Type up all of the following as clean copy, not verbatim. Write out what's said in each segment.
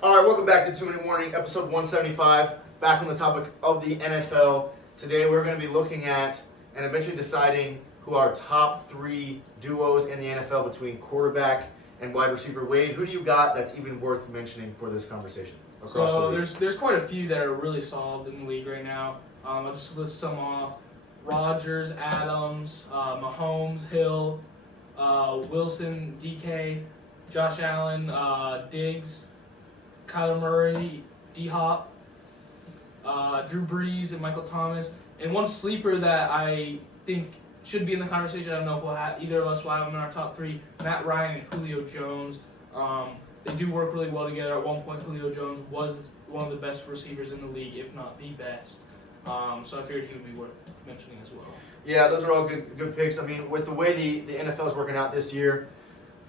All right, welcome back to 2 Minute Warning, episode 175. Back on the topic of the NFL. Today we're going to be looking at and eventually deciding who our top three duos in the NFL between quarterback and wide receiver. Wade, who do you got that's even worth mentioning for this conversation across the league? There's quite a few that are really solid in the league right now. I'll just list some off. Rodgers, Adams, Mahomes, Hill, Wilson, DK, Josh Allen, Diggs, Kyler Murray, D-Hop, Drew Brees, and Michael Thomas. And one sleeper that I think should be in the conversation, I don't know if either of us will have him in our top three, Matt Ryan and Julio Jones. They do work really well together. At one point, Julio Jones was one of the best receivers in the league, if not the best. So I figured he would be worth mentioning as well. Yeah, those are all good picks. I mean, with the way the NFL is working out this year,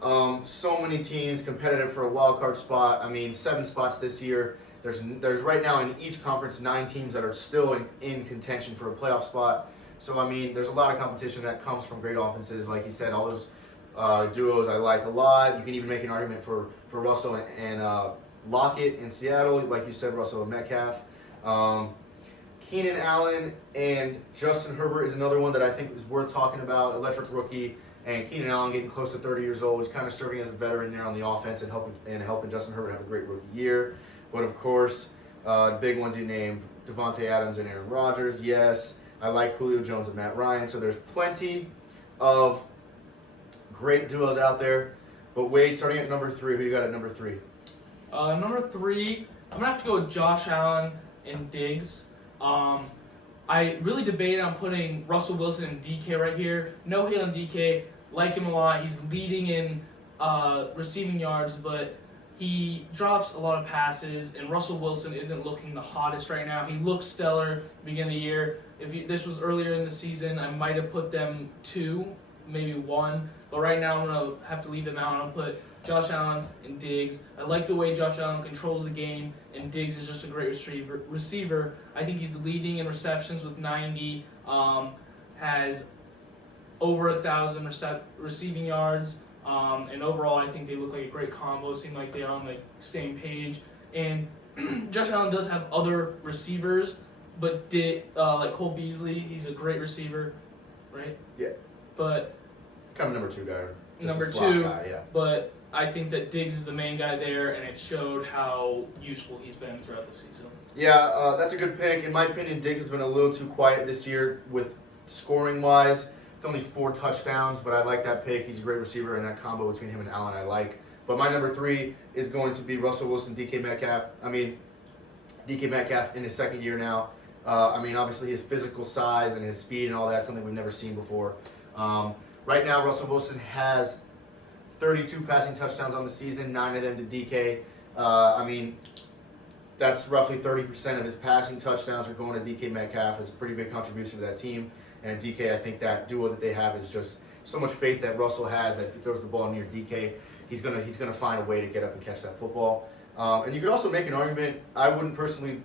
so many teams competitive for a wild card spot. I mean, 7 spots this year. There's right now in each conference 9 teams that are still in contention for a playoff spot. So, I mean, there's a lot of competition that comes from great offenses. Like you said, all those duos I like a lot. You can even make an argument for Russell and Lockett in Seattle. Like you said, Russell and Metcalf. Keenan Allen and Justin Herbert is another one that I think is worth talking about. Electric rookie. And Keenan Allen getting close to 30 years old. He's kind of serving as a veteran there on the offense and helping Justin Herbert have a great rookie year. But, of course, the big ones you named, Devontae Adams and Aaron Rodgers, yes. I like Julio Jones and Matt Ryan. So there's plenty of great duos out there. But Wade, starting at number 3, who you got at number 3? Number 3, I'm going to have to go with Josh Allen and Diggs. I really debated on putting Russell Wilson and DK right here. No hate on DK. Like him a lot. He's leading in receiving yards, but he drops a lot of passes, and Russell Wilson isn't looking the hottest right now. He looked stellar at the beginning of the year. If this was earlier in the season, I might have put them 2, maybe 1. But right now, I'm going to have to leave them out, and I'll put Josh Allen and Diggs. I like the way Josh Allen controls the game, and Diggs is just a great receiver. I think he's leading in receptions with 90, has over 1,000 receiving yards, and overall I think they look like a great combo. Seem like they're on the same page. And Josh Allen does have other receivers, but like Cole Beasley, he's a great receiver, right? Yeah. But kind of number 2 guy. Number 2, guy, yeah. But I think that Diggs is the main guy there, and it showed how useful he's been throughout the season. Yeah, that's a good pick. In my opinion, Diggs has been a little too quiet this year with scoring-wise. It's only 4 touchdowns, but I like that pick. He's a great receiver, and that combo between him and Allen I like. But my number 3 is going to be Russell Wilson, DK Metcalf. DK Metcalf in his second year now. Obviously his physical size and his speed and all that, something we've never seen before. Right now, Russell Wilson has 32 passing touchdowns on the season, 9 of them to DK. That's roughly 30% of his passing touchdowns are going to DK Metcalf. It's a pretty big contribution to that team. And DK, I think that duo that they have is just so much faith that Russell has that if he throws the ball near DK, he's gonna find a way to get up and catch that football. And you could also make an argument. I wouldn't personally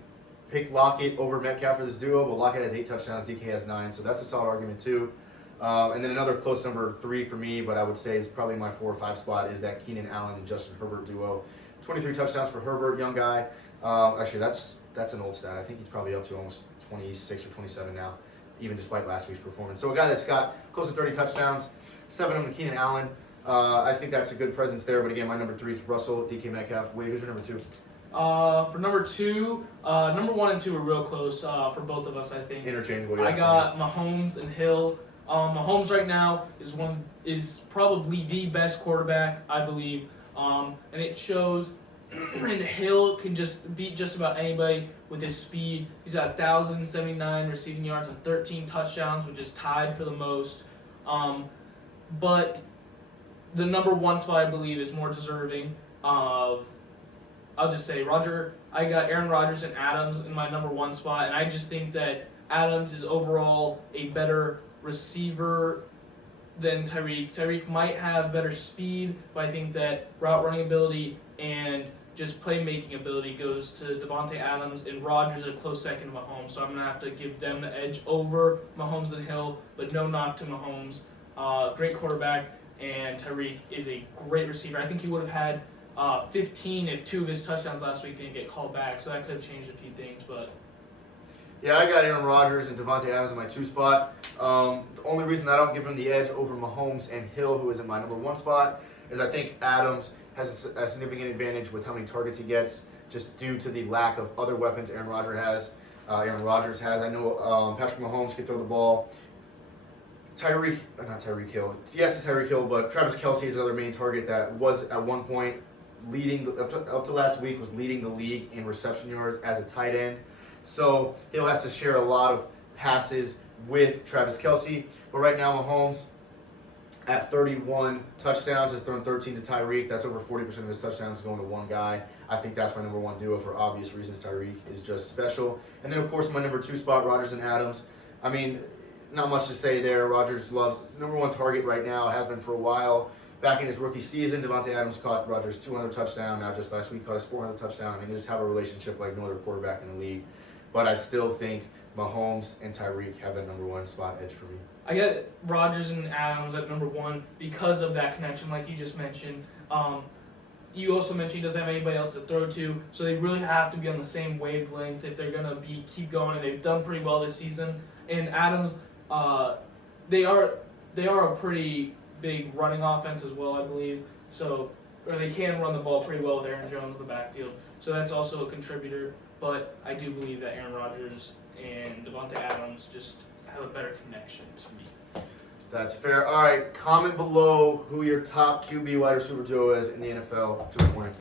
pick Lockett over Metcalf for this duo, but Lockett has 8 touchdowns, DK has 9, so that's a solid argument too. And then another close number 3 for me, but I would say is probably my 4 or 5 spot, is that Keenan Allen and Justin Herbert duo. 23 touchdowns for Herbert, young guy. Actually, that's an old stat. I think he's probably up to almost 26 or 27 now, even despite last week's performance. So a guy that's got close to 30 touchdowns, 7 of them to Keenan Allen. I think that's a good presence there. But again, my number 3 is Russell, DK Metcalf. Wade, who's your number 2? For number 2, number 1 and 2 are real close for both of us, I think. Interchangeable. Yeah, I got Mahomes and Hill. Mahomes right now is probably the best quarterback, I believe, and it shows. And Hill can just beat just about anybody with his speed. He's at 1,079 receiving yards and 13 touchdowns, which is tied for the most. But the number 1 spot, I believe, is more deserving of, I'll just say, I got Aaron Rodgers and Adams in my number 1 spot, and I just think that Adams is overall a better receiver than Tyreek. Tyreek might have better speed, but I think that route running ability and just playmaking ability goes to Devontae Adams, and Rodgers is a close second to Mahomes. So I'm going to have to give them the edge over Mahomes and Hill, but no knock to Mahomes. Great quarterback, and Tyreek is a great receiver. I think he would have had 15 if 2 of his touchdowns last week didn't get called back. So that could have changed a few things, but. Yeah, I got Aaron Rodgers and Devontae Adams in my 2 spot. The only reason I don't give him the edge over Mahomes and Hill, who is in my number 1 spot, is I think Adams has a significant advantage with how many targets he gets, just due to the lack of other weapons Aaron Rodgers has. I know Patrick Mahomes can throw the ball. Not Tyreek Hill. Yes, to Tyreek Hill, but Travis Kelce is another main target that was at one point up to last week was leading the league in reception yards as a tight end. So Hill has to share a lot of passes with Travis Kelce. But right now, Mahomes at 31 touchdowns has thrown 13 to Tyreek. That's over 40% of his touchdowns going to one guy. I think that's my number 1 duo for obvious reasons. Tyreek is just special. And then, of course, my number 2 spot, Rodgers and Adams. I mean, not much to say there. Rodgers loves number 1 target right now, has been for a while. Back in his rookie season, Devontae Adams caught Rodgers' 200 touchdown. Now, just last week, caught his 400 touchdown. I mean, they just have a relationship like no other quarterback in the league. But I still think Mahomes and Tyreek have that number 1 spot edge for me. I got Rodgers and Adams at number 1 because of that connection, like you just mentioned. You also mentioned he doesn't have anybody else to throw to, so they really have to be on the same wavelength if they're gonna keep going. And they've done pretty well this season. And Adams, they are a pretty big running offense as well, I believe. So, or they can run the ball pretty well with Aaron Jones in the backfield. So that's also a contributor. But I do believe that Aaron Rodgers and Devontae Adams just have a better connection to me. That's fair. All right, comment below who your top QB wide receiver duo is in the NFL to the point.